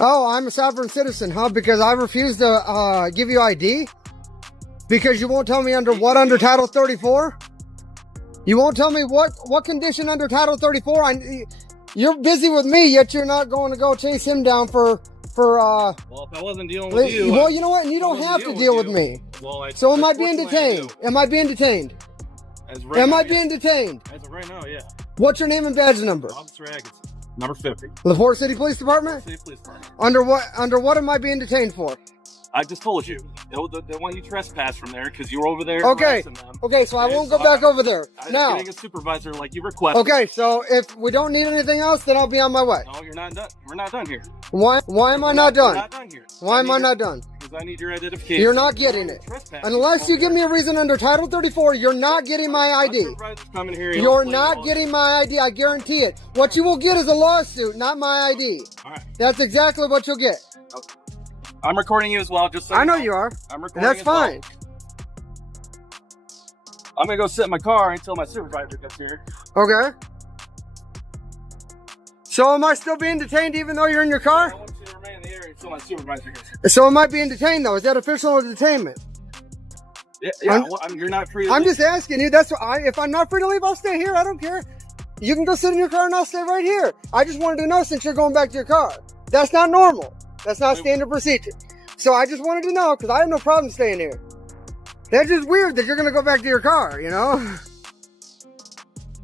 Oh, I'm a sovereign citizen, huh? Because I refuse to give you ID? Because you won't tell me under Title 34? You won't tell me what condition under Title 34? You're busy with me, yet you're not going to go chase him down for well, if I wasn't dealing with you... Well, you know what? And you don't have to deal with me. Well, so am I being detained? Am I being detained? Am I being detained? As of right now, yeah. What's your name and badge number? Officer Atkinson, number 50. LaPorte City Police Department? City Police Department. Under what am I being detained for? I just told you. They want you trespassed from there because you were over there. Okay. Okay, so I won't go back over there. Now. Getting a supervisor like you requested. Okay, so if we don't need anything else, then I'll be on my way. No, you're not done. We're not done here. Why am I not done? We're not done here. Why am I not done? Because I need your identification. You're not getting it. Unless you give me a reason under Title 34, you're not getting my ID. You're not getting my ID, I guarantee it. What you will get is a lawsuit, not my ID. All right. That's exactly what you'll get. Okay. I'm recording you as well, just so I know you are. I'm recording. That's fine. I'm gonna go sit in my car until my supervisor gets here. Okay. So am I still being detained even though you're in your car? I want you to remain in the area until my supervisor gets here. So am I being detained though? Is that official detainment? Yeah, you're not free to I'm leave. just asking you. That's what if I'm not free to leave, I'll stay here. I don't care. You can go sit in your car and I'll stay right here. I just wanted to know since you're going back to your car. That's not normal. That's not standard procedure. So I just wanted to know because I have no problem staying here. That's just weird that you're going to go back to your car, you know?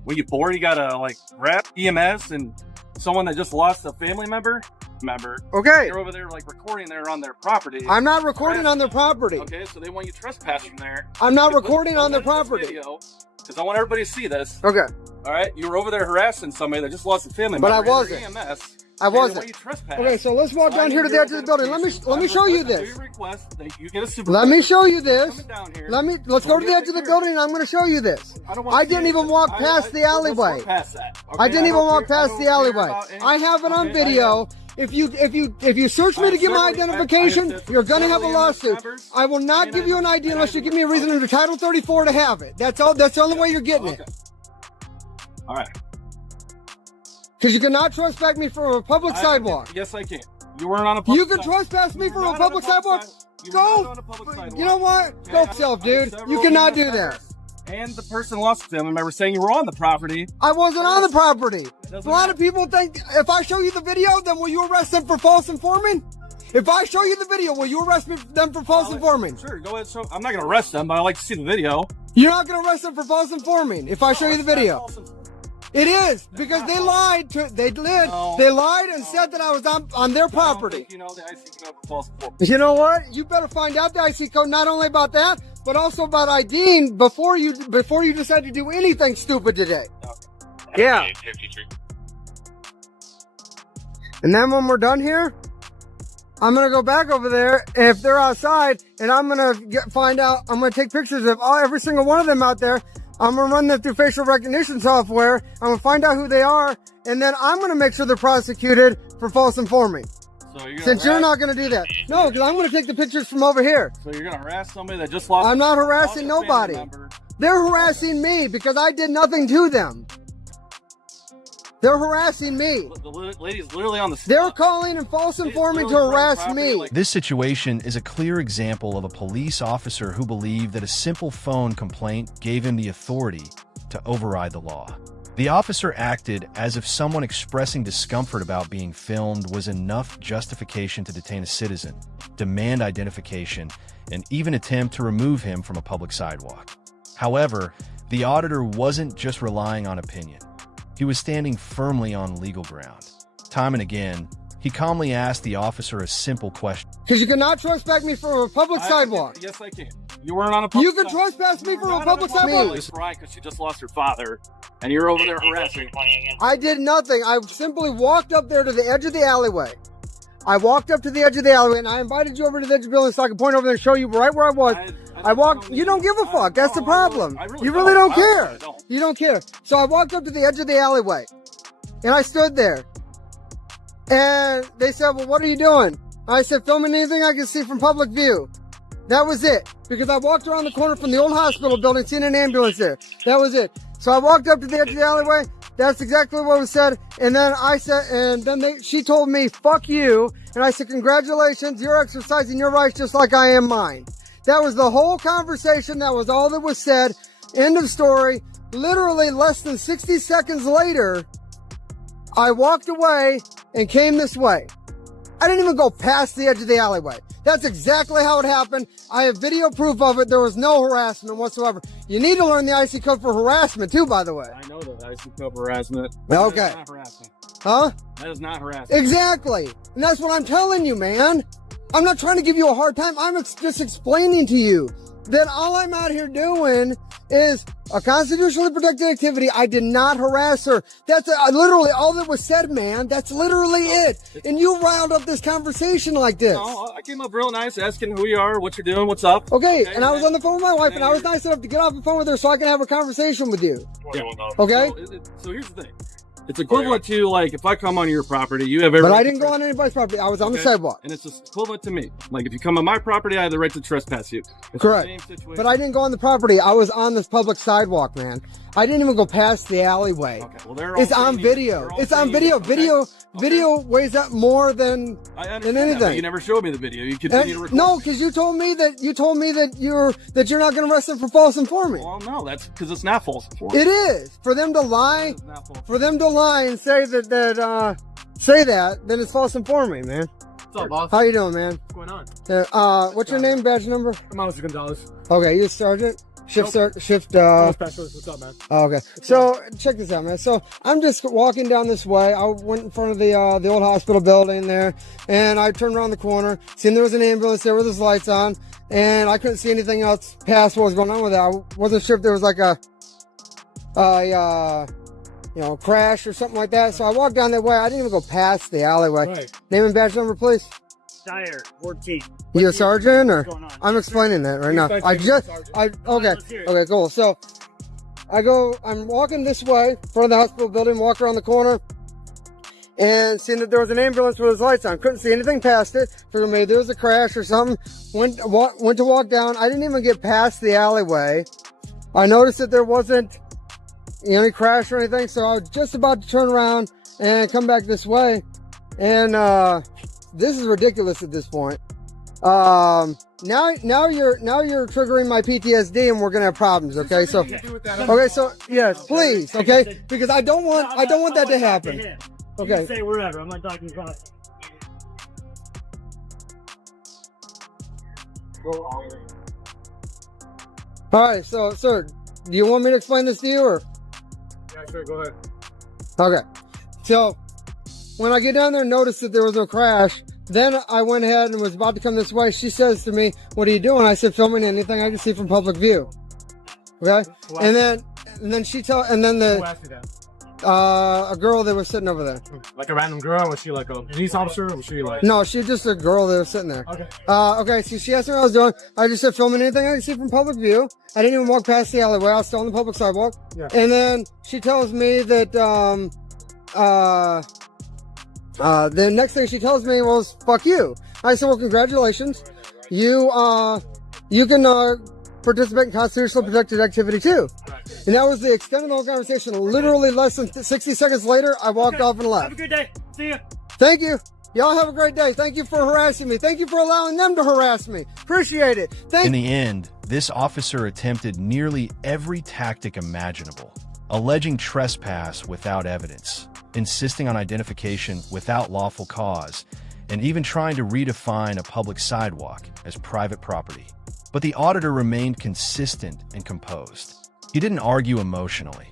When you bored, you gotta like rap EMS and someone that just lost a family member. Okay. They're over there like recording there on their property. I'm not recording on their property. Okay, so they want you trespass from there. I'm not recording on their property. Because I want everybody to see this. Okay. All right, you were over there harassing somebody that just lost a family member. But I wasn't. EMS. I wasn't. Okay, so let's walk down here to the edge of the building. Let me show you this. Let me show you this. Let's go to the edge of the building and I'm going to show you this. I didn't even walk past the alleyway. I didn't even walk past the alleyway. I have it on video. If you search me to get my identification, you're going to have a lawsuit. I will not give you an ID unless you give me a reason under Title 34 to have it. That's all. That's the only way you're getting it. All right. Because you cannot trespass me from a public sidewalk. Yes, I can. You weren't on a public sidewalk. You can trespass me from a public sidewalk? Go. You know what? Go yourself, dude. You cannot do that. And the person lost a family member saying you were on the property. I wasn't on the property. A lot of people think if I show you the video, then will you arrest them for false informing? If I show you the video, will you arrest them for false informing? Sure, go ahead. I'm not going to arrest them, but I'd like to see the video. You're not going to arrest them for false informing if I show you the video. It is because they lied. They lied and said that I was on their property. You know the IC code for false information. You know what? You better find out the IC code not only about that, but also about IDing before you decide to do anything stupid today. Okay. Yeah. And then when we're done here, I'm gonna go back over there, and if they're outside, and I'm gonna find out. I'm gonna take pictures of every single one of them out there. I'm going to run them through facial recognition software. I'm going to find out who they are. And then I'm going to make sure they're prosecuted for false informing. So Since you're not going to do that. No, because I'm going to take the pictures from over here. So you're going to harass somebody that just lost... I'm not harassing nobody. They're harassing me because I did nothing to them. They're harassing me. The lady's literally on the spot. They're calling and false informing to harass me. This situation is a clear example of a police officer who believed that a simple phone complaint gave him the authority to override the law. The officer acted as if someone expressing discomfort about being filmed was enough justification to detain a citizen, demand identification, and even attempt to remove him from a public sidewalk. However, the auditor wasn't just relying on opinion. He was standing firmly on legal ground. Time and again, he calmly asked the officer a simple question. Because you cannot trespass me from a public sidewalk. Yes, I can. You weren't on a public sidewalk. You can trespass me from a public sidewalk. It's right, because she just lost her father, and you're over there harassing. I did nothing. I simply walked up there to the edge of the alleyway. I walked up to the edge of the alleyway, and I invited you over to the edge of the building so I could point over there and show you right where I was. I walked. You don't give a fuck. That's the problem. You really don't care. You don't care. So I walked up to the edge of the alleyway, and I stood there. And they said, well, what are you doing? I said, filming anything I can see from public view. That was it. Because I walked around the corner from the old hospital building, seeing an ambulance there. That was it. So I walked up to the edge of the alleyway. That's exactly what was said. And then I said, and then she told me, fuck you. And I said, congratulations, you're exercising your rights just like I am mine. That was the whole conversation. That was all that was said. End of story. Literally less than 60 seconds later, I walked away and came this way. I didn't even go past the edge of the alleyway. That's exactly how it happened. I have video proof of it. There was no harassment whatsoever. You need to learn the IC code for harassment too, by the way. I know the IC code for harassment. Okay. That is not harassment. Huh? That is not harassment. Exactly. And that's what I'm telling you, man. I'm not trying to give you a hard time. I'm just explaining to you that all I'm out here doing is a constitutionally protected activity. I did not harass her. That's literally all that was said, man. That's literally it. And you riled up this conversation like this. No, I came up real nice, asking who you are, what you're doing, what's up. Okay, and I was on the phone with my wife, and I was nice enough to get off the phone with her so I can have a conversation with you. Yeah. Okay? So here's the thing. It's equivalent to, like, if I come on your property, you have every But right I to didn't go on anybody's property. I was on the sidewalk. And it's equivalent to me. Like, if you come on my property, I have the right to trespass you. It's Correct. the same situation. But I didn't go on the property. I was on this public sidewalk, man. I didn't even go past the alleyway. Okay, well, they're all It's on saying you- video. they're all It's on saying video. you- Video weighs up more than I understand than that, but anything. you never showed me the video. You continue to record. No, because you told me that you're not going to arrest them for false informant. Well, no, that's because it's not false information. It is. For them to lie, It's not false. for them to lie and say that, then it's false informant, man. What's up, boss? How you doing, man? What's going on? What's your name, badge number? I'm Mr. Gonzalez. Okay, you sergeant? Shift. Specialist. What's up, man? Okay, so check this out, man. So I'm just walking down this way. I went in front of the old hospital building there, and I turned around the corner, seen there was an ambulance there with its lights on, and I couldn't see anything else past what was going on with it. I wasn't sure if there was like a crash or something like that. So I walked down that way. I didn't even go past the alleyway. Right. Name and badge number, please. Dyer, 14. You a sergeant, or What's going on? I'm explaining that right now. Okay, let's hear it. okay, cool. So I'm walking this way, in front of the hospital building, walk around the corner, and seeing that there was an ambulance with its lights on. Couldn't see anything past it. Figured maybe there was a crash or something. Went to walk down. I didn't even get past the alleyway. I noticed that there wasn't any crash or anything, so I was just about to turn around and come back this way. And this is ridiculous at this point. Now you're triggering my PTSD, and we're gonna have problems. Okay, so yes, please, okay, because I don't want that to happen. You Okay. can say wherever. I'm not talking about. All right, so sir, do you want me to explain this to you, or? Yeah, sure. Go ahead. Okay, so when I get down there and notice that there was no crash, then I went ahead and was about to come this way. She says to me, "What are you doing?" I said, "Filming anything I can see from public view." Okay, and then Who asked you that? a girl that was sitting over there. Like a random girl? Was she like a police officer? Or was she like? No, she was just a girl that was sitting there. Okay. Okay, so she asked me what I was doing. I just said, filming anything I can see from public view. I didn't even walk past the alleyway. I was still on the public sidewalk. Yeah. And then she tells me that, the next thing she tells me was, fuck you. I said, well, congratulations. You can, participate in constitutionally protected activity too. And that was the extent of the whole conversation. Literally less than 60 seconds later, I walked off and Have a left. good day. See ya. Thank you. Y'all have a great day. Thank you for harassing me. Thank you for allowing them to harass me. Appreciate it. In the end, this officer attempted nearly every tactic imaginable, alleging trespass without evidence, insisting on identification without lawful cause, and even trying to redefine a public sidewalk as private property. But the auditor remained consistent and composed. He didn't argue emotionally.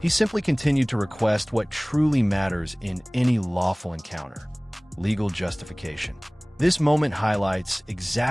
He simply continued to request what truly matters in any lawful encounter: legal justification. This moment highlights exactly